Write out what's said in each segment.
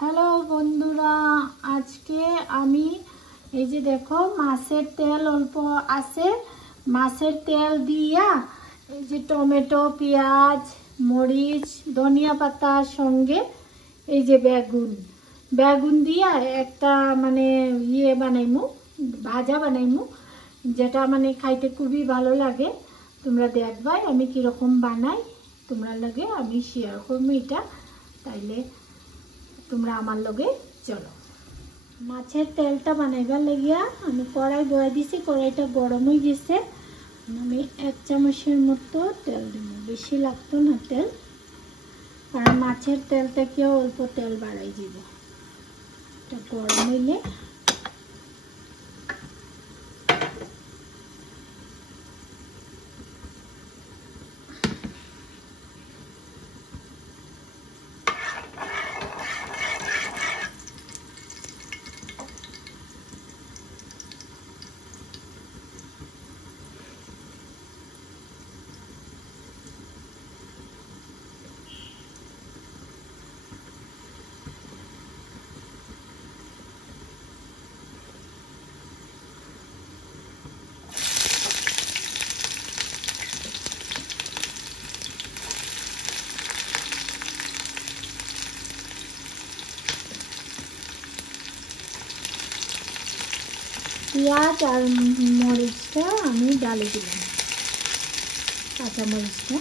Hello বন্ধুরা, আজকে আমি এই যে দেখো মাছের তেল অল্প আছে, মাছের তেল দিয়া এই যে টমেটো, পেঁয়াজ, মরিচ, ধনিয়া পাতার সঙ্গে এই যে বেগুন দিয়া একটা মানে বানাইমু, ভাজা বানাইমু, যেটা মানে খাইতে খুবই ভালো লাগে। তোমরা দেখবাই আমি কীরকম বানাই, তোমরা লাগে আমি শেয়ার করবো এটা, তাইলে তোমরা আমার লগে চলো। মাছের তেলটা বানাইবার লাগিয়া আমি কড়াই বয়া দিছি, কড়াইটা গরম হয়ে গেছে। আমি 1 চামচের মতো তেল দিব, বেশি লাগতো না তেল, কারণ মাছের তেল থেকেও অল্প তেল বাড়াই দিব। এটা গরম হইলে পেঁয়াজ আর মরিচটা আমি ডালে দিলাম, কাঁচা মরিচটা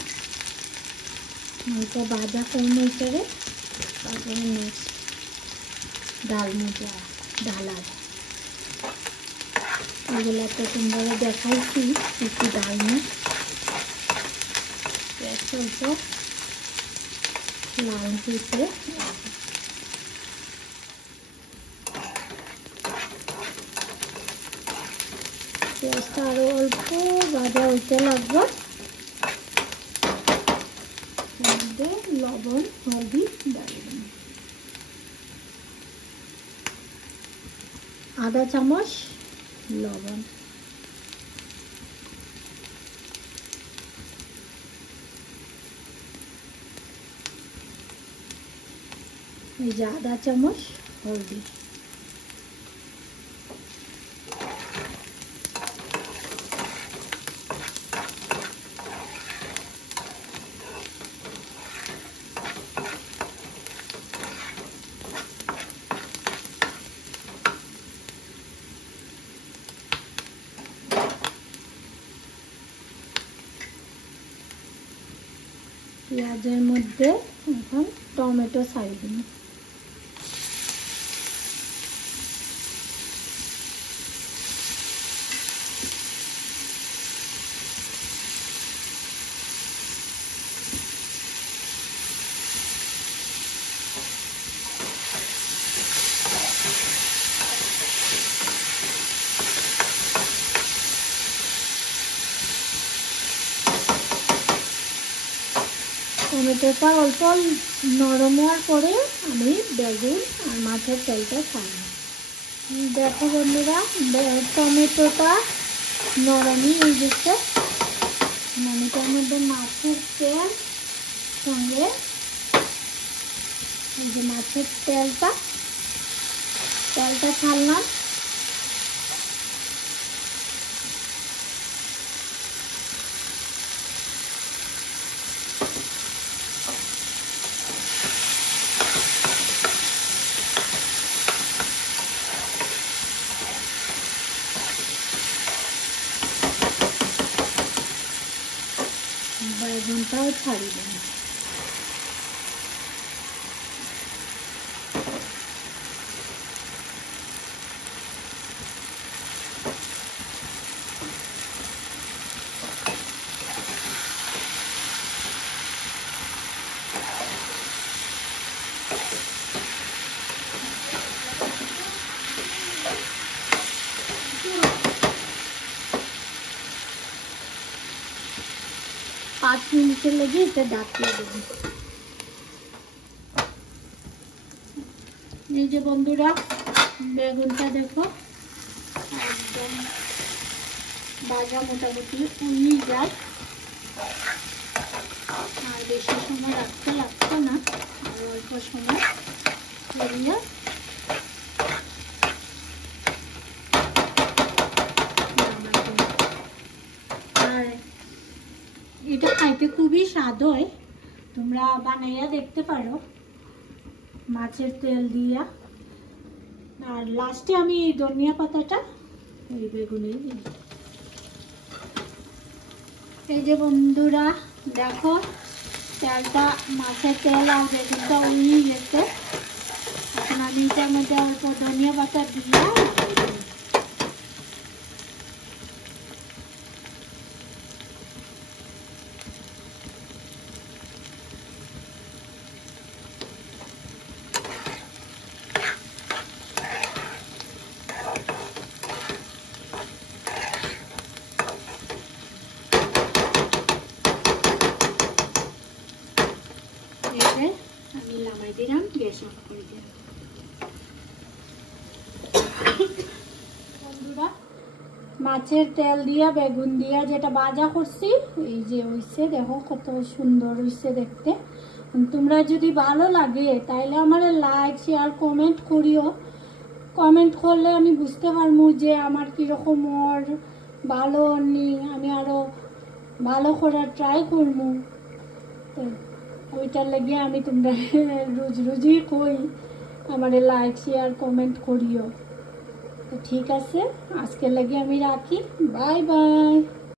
ভাজা করবো করে, তারপরে নেক্সট ডালার এগুলো তো তোমরা দেখাইছি একটু ডালমু। অল্প লাল হয়েছে, পেঁয়াজটা আরো অল্প ভাজা হইতে লাগবে। লবণ হলদি দিলাম, আধা চামচ লবণ, এই যে আধা চামচ হলদি, পেঁয়াজের মধ্যে এখন টমেটো ছাড়িয়ে দিন। টমেটোটা অল্প নরম হওয়ার পরে আমি বেগুন আর মাছের তেলটা ছাড়ব। দেখো বন্ধুরা, টমেটোটা নরমই হয়ে গেছে, মানে তার মধ্যে মাছের তেল সঙ্গে এই যে মাছের তেলটা ছাড়লাম। বেগুনটাও ছাড়িয়ে দেব। पाँच मिनट लगे এটা ডাকিয়ে দেব। এই যে বন্ধুরা, বেগুনটা দেখো একদম ভাজা মোটামুটি হয়ে যায়, আর বেশি সময় রাখতে লাগতো না, আর অল্প সময় আর এটা খাইতে খুবই স্বাদ হয়, তোমরা বানাইয়া দেখতে পারো মাছের তেল দিয়া। আর লাস্টে আমি এই ধনিয়া পাতাটা এই বেগুনে দিই। এই যে বন্ধুরা দেখো তেলটা, মাছের তেল আর বেগুনটা উড়িয়ে গেছে। এখন আমি এটার মধ্যে অল্প ধনিয়া পাতা দিয়ে আমি নামাই দিলাম, গ্যাস অফ করে দিলাম। বন্ধুরা মাছের তেল দিয়া বেগুন দিয়া যেটা ভাজা করছি এই যে হইছে, দেখো কত সুন্দর হইছে দেখতে। তোমরা যদি ভালো লাগে তাইলে আমার লাইক শেয়ার কমেন্ট করিও। কমেন্ট করলে আমি বুঝতে পারবো যে আমার কীরকম ওর ভালো নি, আমি আরও ভালো করার ট্রাই করবো। ওইটার লাগিয়ে আমি তোমরা রোজই কই আমার লাইক শেয়ার কমেন্ট করিও। তো ঠিক আছে, আজকের লাগিয়ে আমি রাখি, বাই বাই।